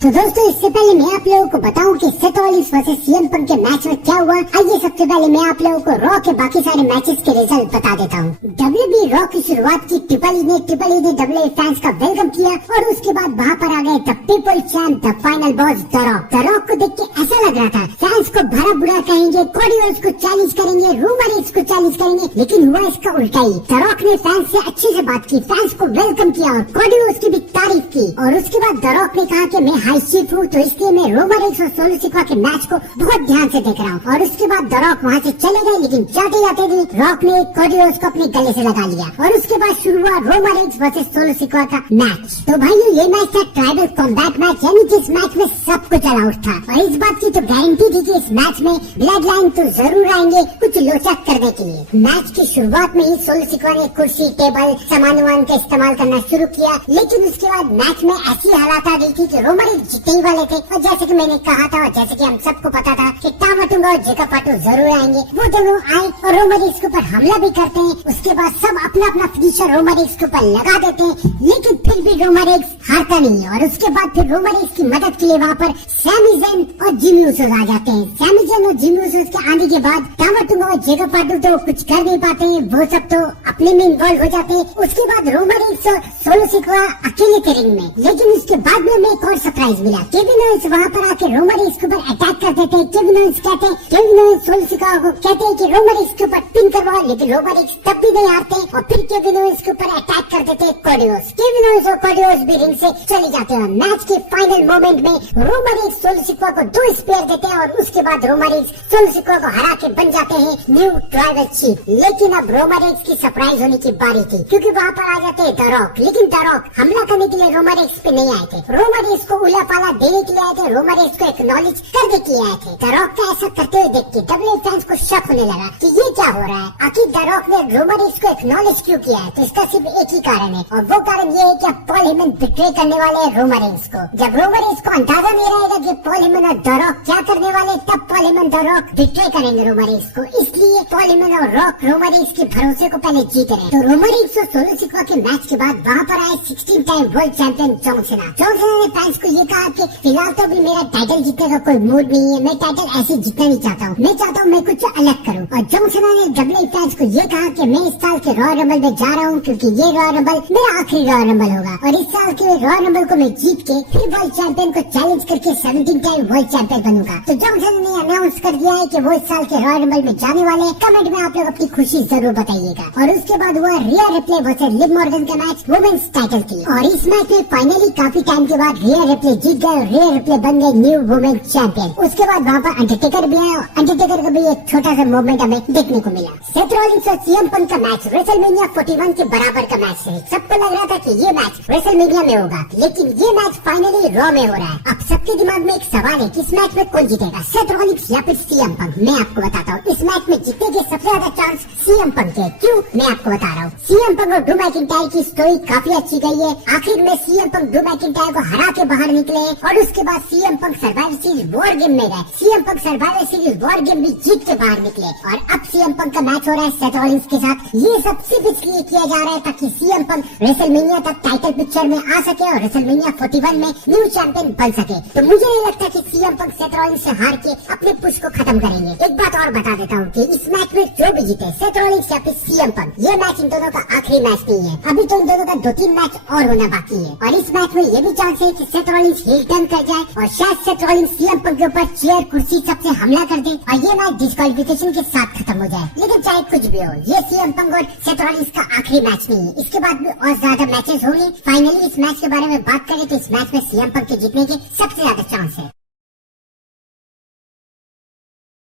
तो दोस्तों इससे पहले मैं आप लोगों को बताऊं कि Seth Rollins versus CM Punk के मैच में क्या हुआ। आइए सबसे पहले मैं आप लोगों को रॉ के बाकी सारे मैचेस के रिजल्ट बता देता हूं। डब्ल्यूबी रॉ की शुरुआत की ट्रिपल ई ने डब्ल्यूए फैंस का वेलकम किया और उसके बाद वहां पर आ गए the people champ the final boss the rock. The rock को देख के ऐसा लग रहा था फैंस को भरा बुरा कहेंगे, कोडी रोड्स को चैलेंज करेंगे, रोमन रेंज को चैलेंज करेंगे, लेकिन हुआ इसका उल्टा ही। द रॉक ने फैंस से अच्छे से बात की, फैंस को वेलकम किया और कोडी रोड्स की भी तारीफ की। और उसके बाद द रॉक ने कहा कि मैं हाई चीफ हूँ, तो इसलिए मैं रोमन रेंज और सोलो सिकोआ के मैच को बहुत ध्यान से देख रहा हूँ। और उसके बाद द रॉक वहाँ से चले गए, लेकिन जाते जाते भी रॉक ने कोडी रोड्स को अपने गले से लगा लिया। और उसके बाद शुरू हुआ Roman Reigns versus solo Sikoa का मैच। तो भाइयों ये मैच था ट्राइबल कॉम्बैट मैच, यानी कि इस मैच में सब कुछ अलाउड था। और इस बात की तो गारंटी थी कि इस मैच में ब्लड लाइन तो जरूर आएंगे कुछ लोचक करने के लिए। मैच की शुरुआत में ही सोलो सिकोआ ने कुर्सी टेबल सामान वामान का इस्तेमाल करना शुरू किया, लेकिन उसके बाद मैच में ऐसी हालात आ गई थी कि रोमन रेंज जीतने ही वाले थे। और जैसे कि मैंने कहा था और जैसे कि हम सबको पता था कि टामाटुंगा और जेकब फाटू जरूर आएंगे, वो दोनों आए और रोमन रेंज के ऊपर हमला भी करते हैं। उसके बाद सब अपना अपना फिनिशर रोमन रेंज के ऊपर लगा देते हैं, लेकिन फिर भी रोमन रेंज हारता नहीं है। और उसके बाद फिर रोमन रेंज की मदद के लिए वहाँ पर सैमी ज़ेन और जिमी ऊसो आ जाते हैं। सैमी ज़ेन और जिमी ऊसो के आने के बाद टामाटुंगा और जेकब फाटू तो कुछ कर नहीं पाते हैं, वो सब तो अपने में इन्वॉल्व हो जाते हैं। उसके बाद रोमन रेंज और सोलो सिकोआ अकेले थे रिंग में, लेकिन उसके बाद में हमें एक और सरप्राइज मिला। केविन ओवेंस वहाँ पर आके रोमन रेंज के ऊपर अटैक कर देते हैं। केविन ओवेंस कहते हैं, केविन ओवेंस सोलो सिकोआ को कहते हैं कि रोमन रेंज के ऊपर पिन करवाओ, लेकिन रोमन रेंज तब भी नहीं हारते और फिर केविन ओवेंस के ऊपर अटैक कर देते हैं कोडी रोड्स। केविन ओवेंस और कोडी रोड्स भी रिंग से चले जाते हैं। मैच के फाइनल मोमेंट में रोमन रेंज सोलो सिकोआ को 2 स्पेयर देते हैं और उसके बाद रोमन रेंज सोलो सिकोआ को हरा के बन जाते हैं न्यू ट्राइबल चीफ। लेकिन अब रोमन रेंज की सरप्राइज होने की बारी थी, क्योंकि वहाँ पर आ जाते हैं द रॉक। लेकिन द रॉक हमला करने के लिए रोमन रेंज पे नहीं आए थे, रोमन रेंज को उला पाला देने के लिए आए थे, रोमन रेंज को एक्नॉलेज करने के लिए आए थे। द रॉक का ऐसा करते हुए देख के डब्ल्यूए फैंस को शक होने लगा कि ये क्या हो रहा है, आखिर द रॉक ने रोमन रेंज को एक्नॉलेज क्यों किया है। तो इसका सिर्फ एक ही कारण है और वो कारण ये है कि अब पॉल हेमन बिट्रे करने वाले हैं रोमन रेंज को। जब रोमन रेंज को अंदाजा नहीं रहेगा कि पॉल हेमन और द रॉक क्या करने वाले, तब Paul Heyman the rock betray करेंगे रोमन रेंज को। इसलिए पॉल हेमन और रॉक रोमन रेंज के भरोसे को पहले जीत रहे। तो रोमन रेंज और सोलो सिकोआ के मैच के बाद वहाँ पर आए 16 time world champion John Cena. John Cena ने फैंस को ये कहा कि फिलहाल तो अभी मेरा टाइटल जीतने का कोई मूड नहीं है, मैं टाइटल ऐसे जीतना नहीं चाहता हूँ, मैं चाहता हूँ मैं कुछ अलग करूँ। और जॉन सीना ने डब्ल्यूए फैंस को ये कहा कि मैं इस साल के रॉयल रंबल में जा रहा हूँ, क्योंकि ये रॉयल रंबल मेरा आखिरी रॉयल रंबल होगा और इस साल के रॉयल रंबल को मैं जीत के फिर वर्ल्ड चैंपियन को चैलेंज करके 17 टाइम वर्ल्ड चैंपियन बनूंगा। तो जॉन सीना ने अनाउंस कर दिया है कि वो इस साल के रॉयल रंबल में जाने वाले हैं। कमेंट में आप लोग अपनी खुशी जरूर बताइएगा। और उसके बाद हुआ रिया रिप्ले वर्सेस लिव मॉर्गन का मैच वुमेन्स टाइटल की, और इस मैच में फाइनली काफी टाइम के बाद रिया रिप्ले जीत गए और रिया रिप्ले बन गए न्यू वुमेन्स चैंपियन। उसके बाद वहाँ पर अंडरटेकर भी आया और अंडरटेकर का भी एक छोटा सा मूवमेंट हमें देखने को मिला। सेथ रॉलिंस और सीएम पंक का मैच रेसलमेनिया 41 के बराबर का मैच है। सबको लग रहा था कि ये मैच रेसलमेनिया में होगा, लेकिन ये मैच फाइनली रॉ में हो रहा है। अब सबके दिमाग में एक सवाल है कि इस मैच में कौन जीतेगा, सेथ रॉलिंस या फिर सीएम पंक। मैं आपको बताता हूँ, इस मैच में जीतने के सबसे ज्यादा चांस सीएम पंक के। क्यों, मैं आपको बता रहा हूँ। सीएम पंक और ड्रू मैकिंटायर की स्टोरी काफी अच्छी गई है। आखिर में सीएम पंक ड्रू मैकिंटायर को हरा के बाहर निकले और उसके बाद CM Punk survival series war game में गए। CM Punk survival series war game भी जीत के बाहर निकले और अब सीएम पंक का मैच हो रहा है सेथ रॉलिंस के साथ। ये सब सिर्फ इसलिए किया जा रहा है ताकि सीएम पंक रेसलमेनिया तक टाइटल पिक्चर में आ सके और रेसलमेनिया 41 में न्यू चैंपियन बन सके। तो मुझे नहीं लगता कि सीएम पंक सेथ रॉलिंस से हार के अपने पुश को खत्म करेंगे। एक बात और बता देता हूँ कि इस मैच में जो भी जीते सेथ रॉलिंस या फिर सीएम पंक, ये मैच इन दोनों का आखिरी मैच नहीं है। अभी तो इन दोनों का 2-3 मैच और होना बाकी है और इस मैच में ये भी चांस है कि सेथ रॉलिंस हील टर्न कर जाए और शायद सेथ रॉलिंस सीएम पंक के ऊपर चेयर कुर्सी सबसे हमला कर दे और ये मैच डिस्क्वालिफिकेशन के साथ खत्म हो जाए। लेकिन चाहे कुछ भी हो, ये सीएम पंक और सेथ रॉलिंस का आखिरी मैच नहीं है। इसके बाद भी और ज्यादा मैचेस होंगे। फाइनली इस मैच के बारे में बात करें तो इस मैच में सीएम पंक के जीतने के सबसे ज्यादा चांस है।